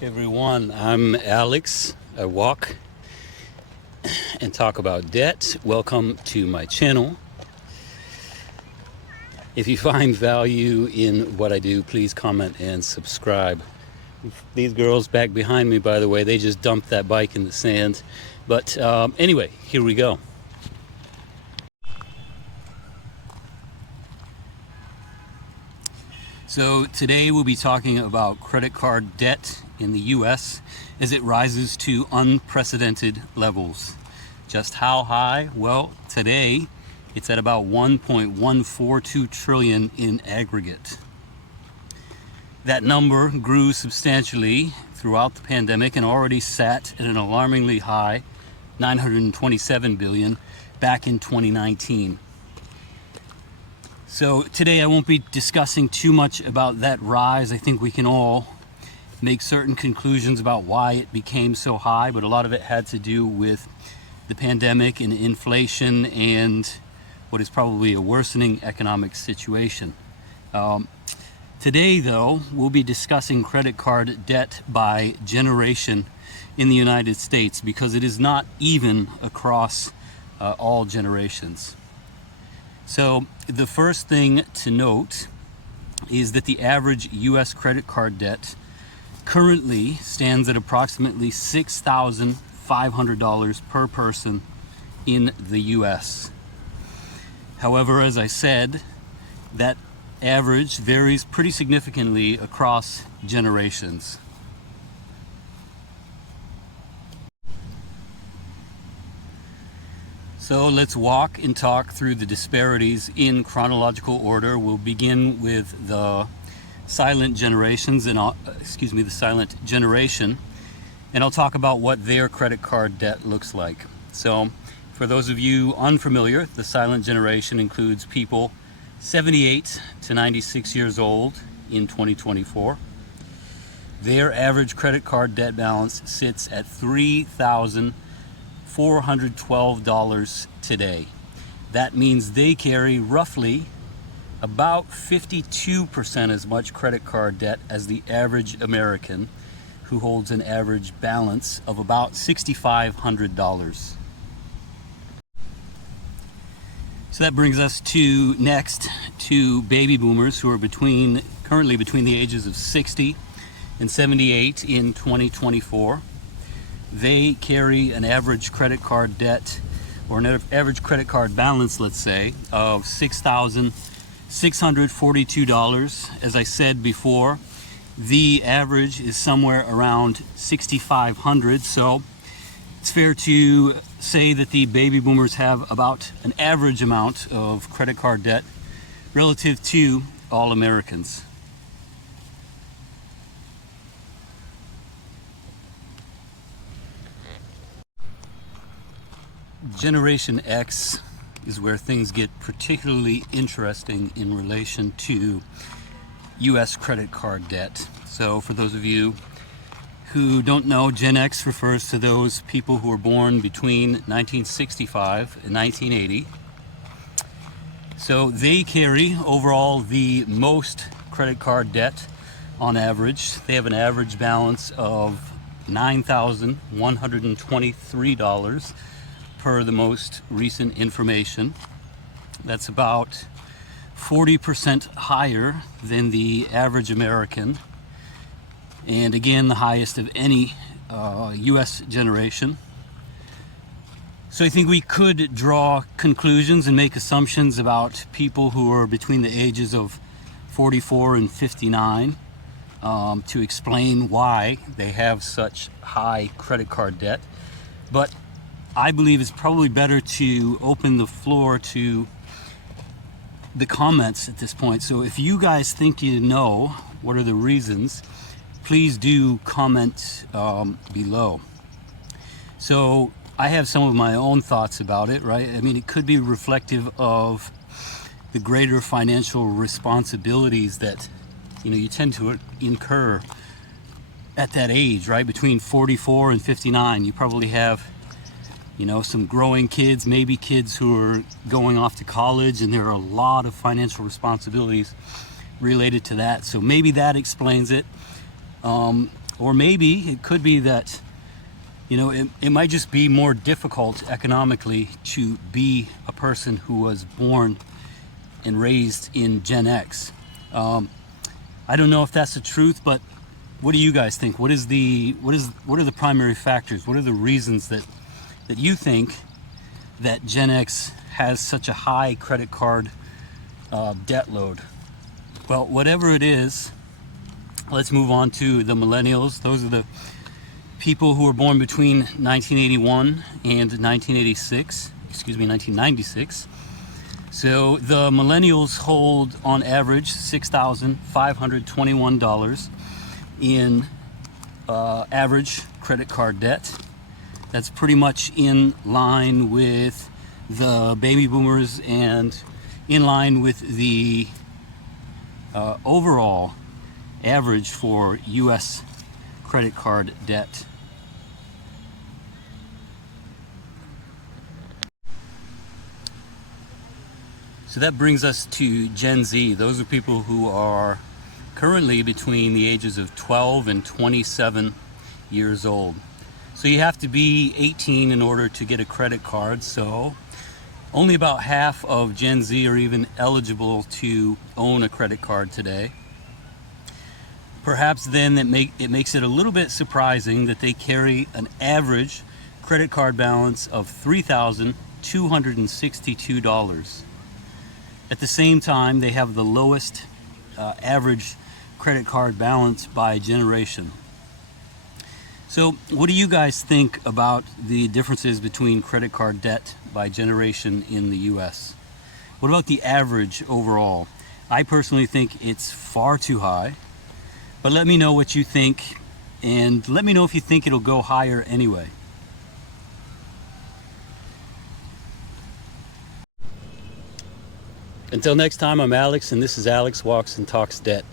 Hey everyone, I'm Alex. I walk and talk about debt. Welcome to my channel. If you find value in what I do, please comment and subscribe. These girls back behind me, by the way, they just dumped that bike in the sand. But anyway, here we go. So today we'll be talking about credit card debt in the US as it rises to unprecedented levels. Just how high? Well, today it's at about 1.142 trillion in aggregate. That number grew substantially throughout the pandemic and already sat at an alarmingly high 927 billion back in 2019. So today I won't be discussing too much about that rise. I think we can all make certain conclusions about why it became so high, but a lot of it had to do with the pandemic and inflation and what is probably a worsening economic situation. Today, though, we'll be discussing credit card debt by generation in the United States because it is not even across all generations. So the first thing to note is that the average U.S. credit card debt currently stands at approximately $6,500 per person in the U.S. However, as I said, that average varies pretty significantly across generations. So let's walk and talk through the disparities in chronological order. We'll begin with the silent generations and the silent generation, and I'll talk about what their credit card debt looks like. So for those of you unfamiliar, the silent generation includes people 78 to 96 years old in 2024. Their average credit card debt balance sits at $3,412 today. That means they carry roughly about 52% as much credit card debt as the average American, who holds an average balance of about $6,500. So that brings us to baby boomers who are currently between the ages of 60 and 78 in 2024. They carry an average credit card debt, or an average credit card balance, let's say, of $6,642. As I said before, the average is somewhere around $6,500. So it's fair to say that the baby boomers have about an average amount of credit card debt relative to all Americans. Generation X is where things get particularly interesting in relation to U.S. credit card debt. So for those of you who don't know, Gen X refers to those people who were born between 1965 and 1980. So they carry overall the most credit card debt on average. They have an average balance of $9,123 per the most recent information. That's about 40% higher than the average American, and again the highest of any US generation. So I think we could draw conclusions and make assumptions about people who are between the ages of 44 and 59 to explain why they have such high credit card debt. But I believe it's probably better to open the floor to the comments at this point. So if you guys think you know what are the reasons, please do comment below. So I have some of my own thoughts about it, right? I mean, it could be reflective of the greater financial responsibilities that you tend to incur at that age, right? Between 44 and 59, you probably have some growing kids, maybe kids who are going off to college, and there are a lot of financial responsibilities related to that. So maybe that explains it. Or maybe it could be that, it might just be more difficult economically to be a person who was born and raised in Gen X. I don't know if that's the truth, but what do you guys think? What are the primary factors? What are the reasons that you think that Gen X has such a high credit card debt load? Well, whatever it is, let's move on to the millennials. Those are the people who were born between 1981 and 1996. So the millennials hold on average $6,521 in average credit card debt. That's pretty much in line with the baby boomers and in line with the overall average for U.S. credit card debt. So that brings us to Gen Z. Those are people who are currently between the ages of 12 and 27 years old. So you have to be 18 in order to get a credit card. So only about half of Gen Z are even eligible to own a credit card today. Perhaps then it makes it a little bit surprising that they carry an average credit card balance of $3,262. At the same time, they have the lowest average credit card balance by generation. So what do you guys think about the differences between credit card debt by generation in the US? What about the average overall? I personally think it's far too high, but let me know what you think, and let me know if you think it'll go higher anyway. Until next time, I'm Alex, and this is Alex Walks and Talks Debt.